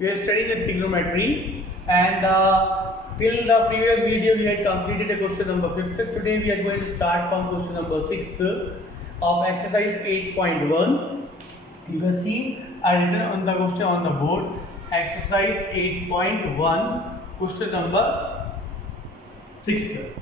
We are studying the trigonometry, and till the previous video we had completed the question number 5th. Today we are going to start from question number 6th of exercise 8.1. You can see I written on the question on the board, exercise 8.1, question number 6th.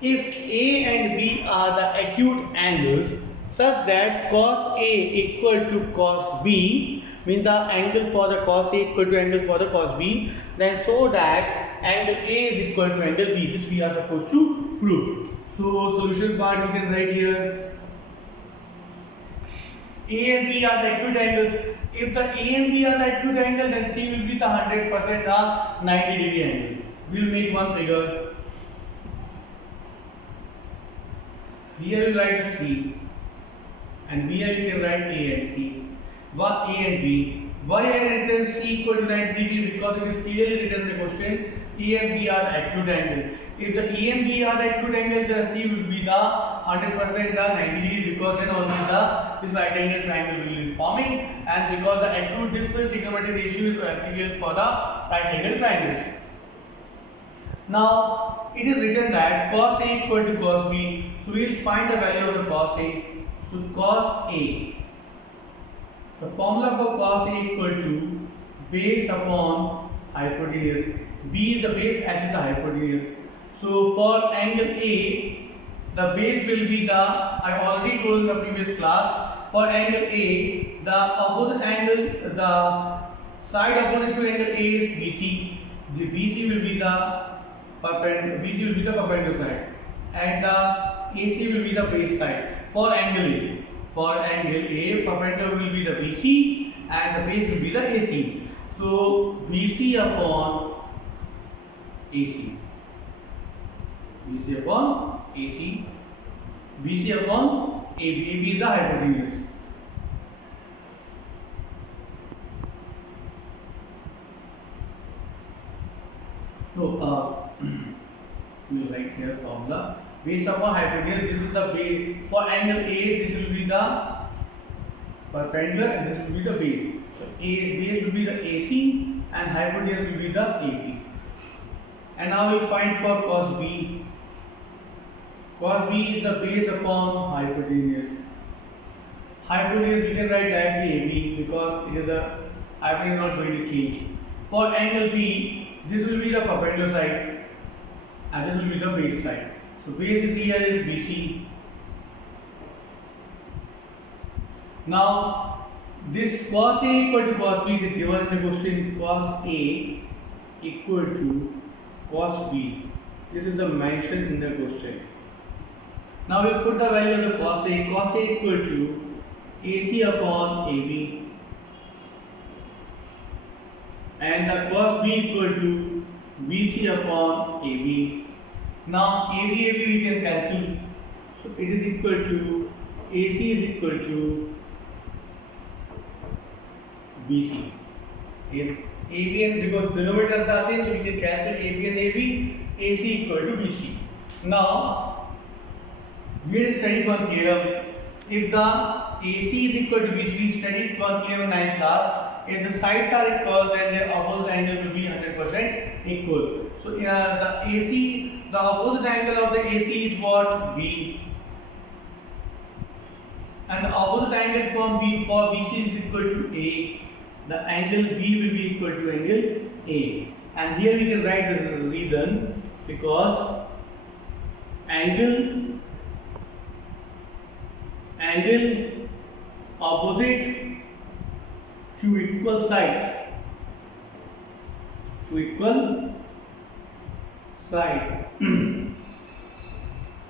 If A and B are the acute angles such that cos A equal to cos B, means the angle for the cos A equal to angle for the cos B, then so that angle A is equal to angle B. This we are supposed to prove. So solution part we can write here. A and B are the acute angles. If the A and B are the acute angle, then C will be the 100% the 90 degree angle. We will make one figure. Here you write C, and here you can write A and C. What A and B? Why I written C equal to 90 degree? Because it is clearly written in the question. A and B are the acute angle. If the A and B are the acute angle, then C will be the 100% the 90 degree, because then only this right angle triangle will be forming, and because the acute this trigonometric ratio is applicable for the right angle triangles. Now it is written that cos A equal to cos B. So we will find the value of the cos A. So cos A. The formula for cos A equal to base upon hypotenuse. B is the base, S is the hypotenuse. So for angle A, the base will be the, I already told in the previous class, for angle A, the opposite angle, the side opposite to angle A is BC. The BC will be the perpendicular side, and the AC will be the base side. For angle A, perpendicular will be the BC and the base will be the AC. So BC upon AC, BC upon AC, BC upon AB. AB is the hypotenuse. So we will write here formula. Base upon hypotenuse, this is the base. For angle A, this will be the perpendicular and this will be the base. So base will be the AC and hypotenuse will be the AP. And now we will find for cos B. Cos B is the base upon hypotenuse. Hypotenuse we can write directly AB, because it is a hypotenuse not going to change. For angle B, this will be the perpendicular side and this will be the base side. So base is here is BC. Now this cos A equal to cos B is given in the question. Cos A equal to cos B. This is the mention in the question. Now we put the value of the cos A. Cos A equal to AC upon AB, and the cos B equal to BC upon AB. Now AB we can cancel. So it is equal to AC is equal to BC. If AB and because denominators are same, so we can cancel AB and AB. AC equal to BC. Now we will study one theorem. If the AC is equal to BC, we studied one theorem in 9th class. If the sides are equal, then their opposite angle will be 100% equal. So the AC, the opposite angle of the AC is what? B. And the opposite angle from B for BC is equal to A. The angle B will be equal to angle A. And here we can write the reason, because angle opposite to equal sides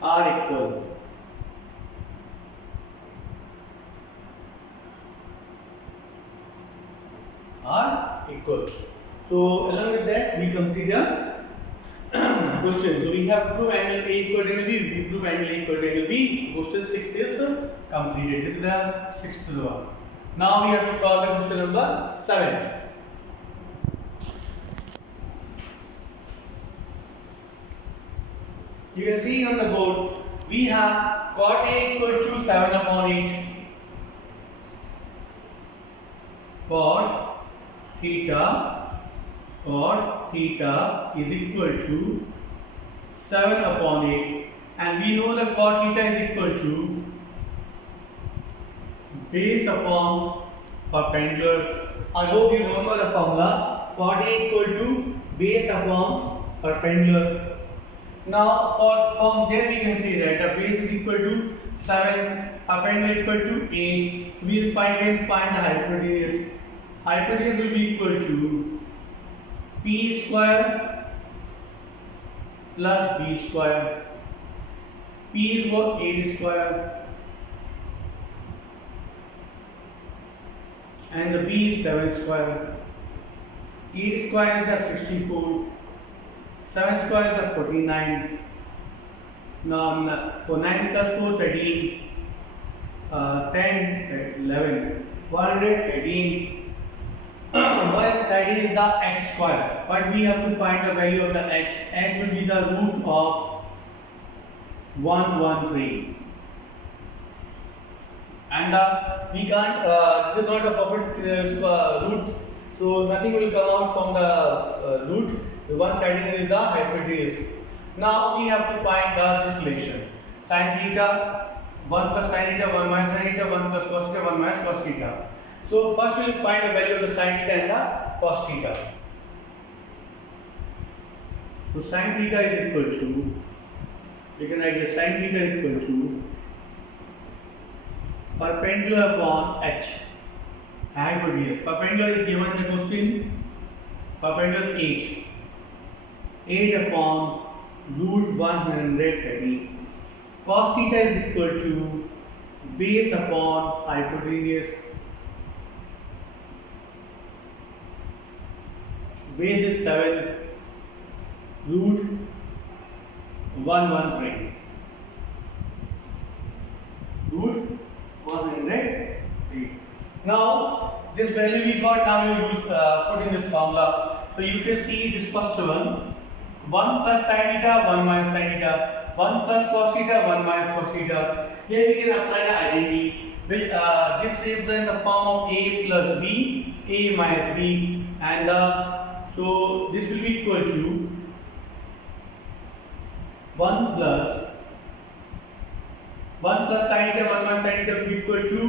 are equal. So along with that we complete the question. So we have proved angle A equal to angle B. We prove angle A equal to angle B. Question 6 is completed. This is the 6th one. Now we have to solve the question number 7. You can see on the board we have cot A equal to 7 upon 8. Cot theta cot theta is equal to 7 upon 8, and we know the cot theta is equal to base upon perpendicular. I hope you remember the formula. Cot A equal to base upon perpendicular. Now from there we can see that the base is equal to 7, perpendicular equal to 8. We will find the hypotenuse. Hypotenuse will be equal to p square plus b square. P is what? 8 square, and the b is 7 square. 8 square is the 64. 7 square is the 49. Now for 9 plus 4, 13. 10, 11. 113. 113 is the x square. But we have to find the value of the x. X will be the root of 113. And we can't, this is not a perfect root, so nothing will come out from the root. The 113 is the hypotenuse. Now we have to find this relation. Sin theta 1 plus sin theta 1 minus sin theta 1 plus cos theta 1 minus cos theta. So first we will find the value of the sin theta and the cos theta. So sin theta is equal to, we can write here sin theta is equal to perpendicular upon h. Hypotenuse. Perpendicular is given in the question. Perpendicular 8. 8 upon root 130. Cos theta is equal to base upon hypotenuse. Base is 7, root 113. Root 103. Now this value we got, now we use put in this formula. So you can see this first one, 1 plus sin theta 1 minus sin theta, 1 plus cos theta 1 minus cos theta. Here we can apply the identity, which this is in the form of a plus b, a minus b, and so this will be equal to 1 plus sin theta 1 minus sin theta will be equal to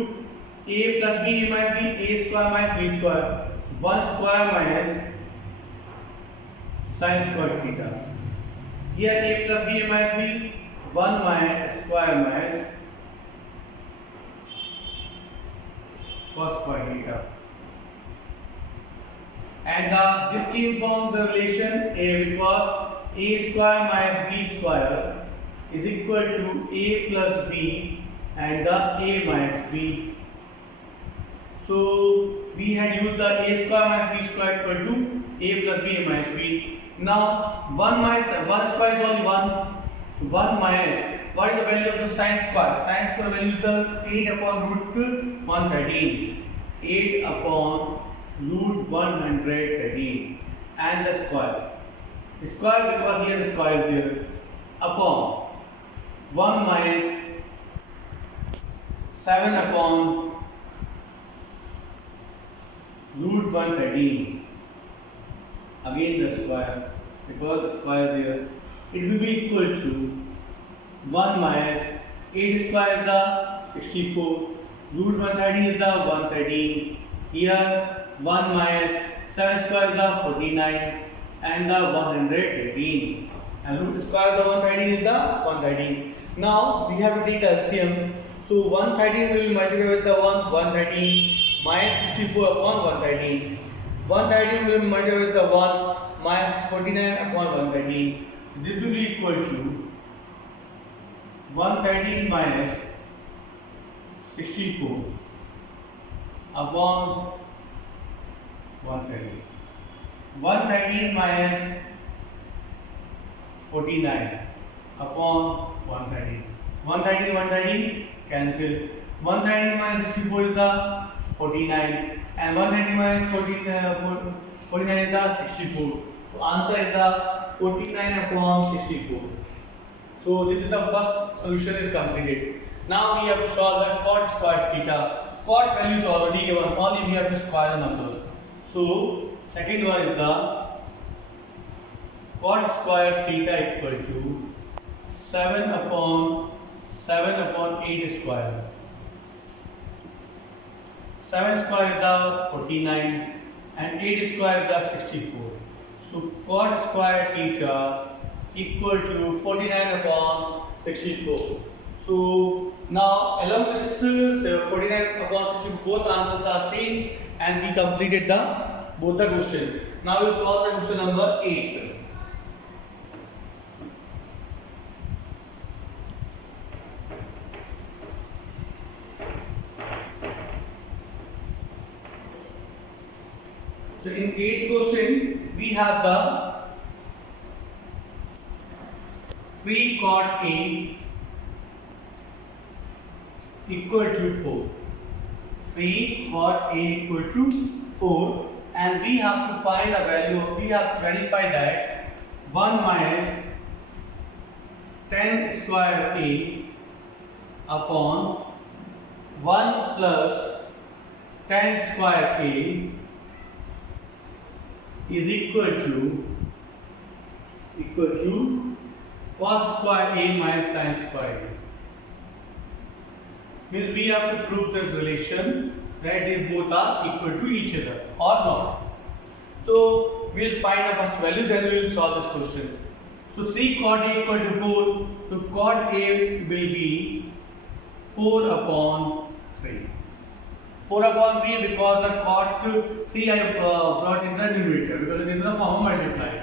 a plus b, a minus b, a square minus b square, 1 square minus sin square theta. Here a plus b, a minus b, 1 minus square minus cos square theta. And this came from the relation a, because a square minus b square is equal to a plus b and the a minus b. So we had used the a square minus b square equal to a plus b, a minus b. Now 1 square is only 1. 1 minus, what is the value of the sin square? Sin square value is the 8 upon root 113. 8 upon root 113 and the square. The square, because here the square is there, upon 1 minus 7 upon root 113. Again the square, because the square is there, it will be equal to 1 minus 8 square is the 64, root 113 is the 113. Here 1 minus 7 square is the 49 and the 118. And root square of the 113 is the 113. Now we have to take the LCM. So 113 will be multiplied with the 113 minus 64 upon 113. 113 will be multiplied with the 1 minus 49 upon 113. This will be equal to 113 minus 64 upon 113. 113 minus 49 upon 113. 113, 113 cancel. 113 minus 64 is the 49 and 113 minus 49 is the 64. So answer is the 49 upon 64. So this is the first solution is completed. Now we have to solve the cot square theta. Cot value is already given, only we have to square the number. So second one is the cot square theta equal to 7 upon 8 square. 7 square is the 49 and 8 square is the 64. So cot square theta equal to 49 upon 64. So now along with this 49 upon 64, both answers are same and we completed both the question. Now we solve the question number 8. So in 8th question we have the 3 cot A equal to 4. 3 cot A equal to 4 and we have to find a value, we have to verify that 1 minus 10 square A upon 1 plus 10 square A is equal to cos square A minus sin square A. Means we have to prove this relation that these both are equal to each other or not. So we'll find the first value, then we will solve this question. So 3 cot A equal to 4. So cot A will be 4 upon 3. 4 upon 3 because the cot 3 I have brought in the numerator because it is the form multiply.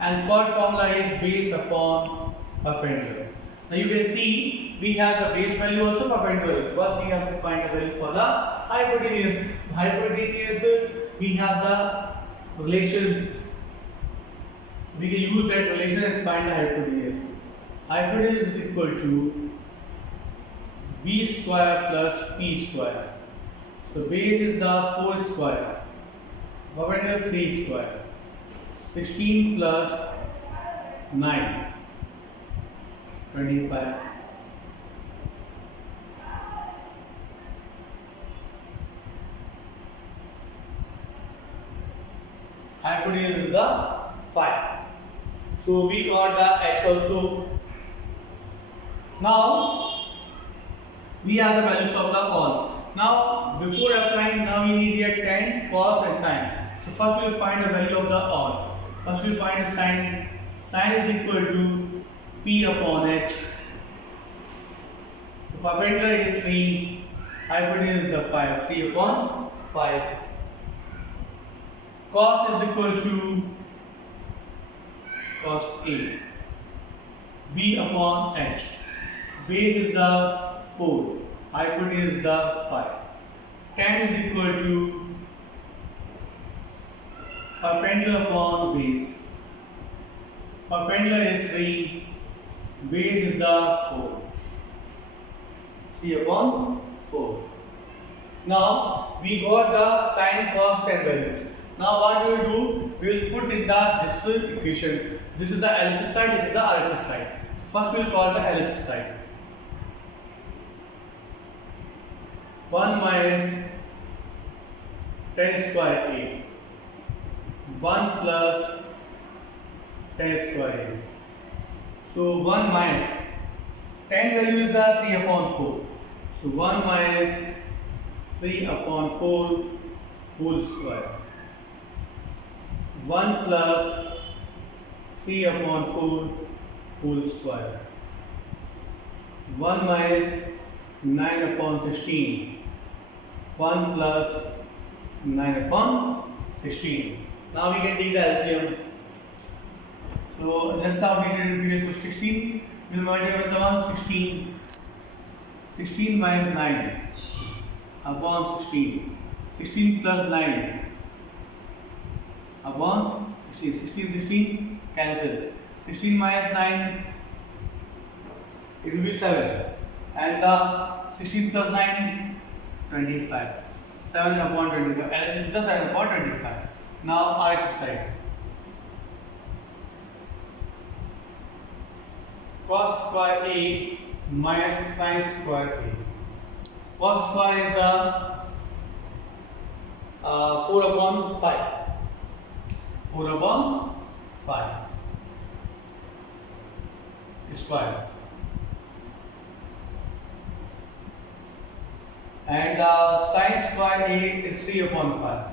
And cot formula is base upon perpendicular. Now you can see we have the base value also perpendicular, but we have to find the value for the hypotenuse. Hypotenuse we have the relation. We can use that relation and find the hypotenuse. Hypotenuse is equal to b square plus p square. So base is the 4 square. Perpendicular 3 square. 16 plus 9. 25. Hypotenuse is the 5. So we got the h also. Now we have the values of the all. Now before applying, now we need here tan, cos and sin. So first we will find the value of the all. First we will find the sin. Sin is equal to p upon h. The perpendicular is 3. Hypotenuse is the 5. 3 upon 5. Cos is equal to cos A. B upon h. Base is the 4. Hypotenuse is the 5. Tan is equal to perpendicular upon base. Perpendicular is 3. Base is the 4. 3 upon 4. Now we got the sin, cos, tan values. Now what we will do? We will put in this equation. This is the LHS side. This is the RHS side. First we will solve the LHS side. 1 minus 10 square A. 1 plus 10 square A. So 1 minus 10 value is the 3 upon 4. So 1 minus 3 upon 4 whole square. 1 plus 3 upon 4 whole square. 1 minus 9 upon 16. 1 plus 9 upon 16. Now we can take the LCM. So just now we did previous 16. We will multiply with the 1 16. 16 minus 9 upon 16. 16 plus 9 upon 16. 16 cancel. 16 minus 9 it will be 7. And the 16 plus 9 25. 7 upon 25. LHS is just 7 upon 25. Now RHS side. Cos square A minus sin square A. Cos square is the 4 upon 5. 4 upon 5. square. And sine square A is 3 upon 5.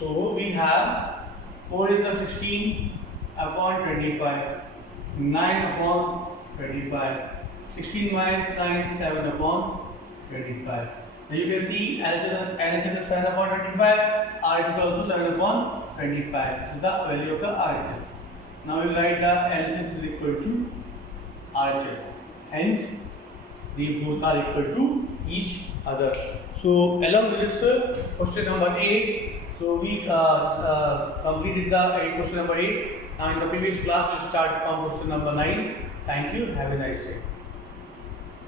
So we have 4 is the 16 upon 25, 9 upon 25, 16 minus 9, 7 upon 25. Now you can see LHS is 7 upon 25, RHS is also 7 upon 25. So the value of the RHS. Now we write the LHS is equal to RHS. Hence, they both are equal to each other. So along with this question number 8, so we completed the question number 8. Now in the previous class, we'll start from question number 9. Thank you. Have a nice day.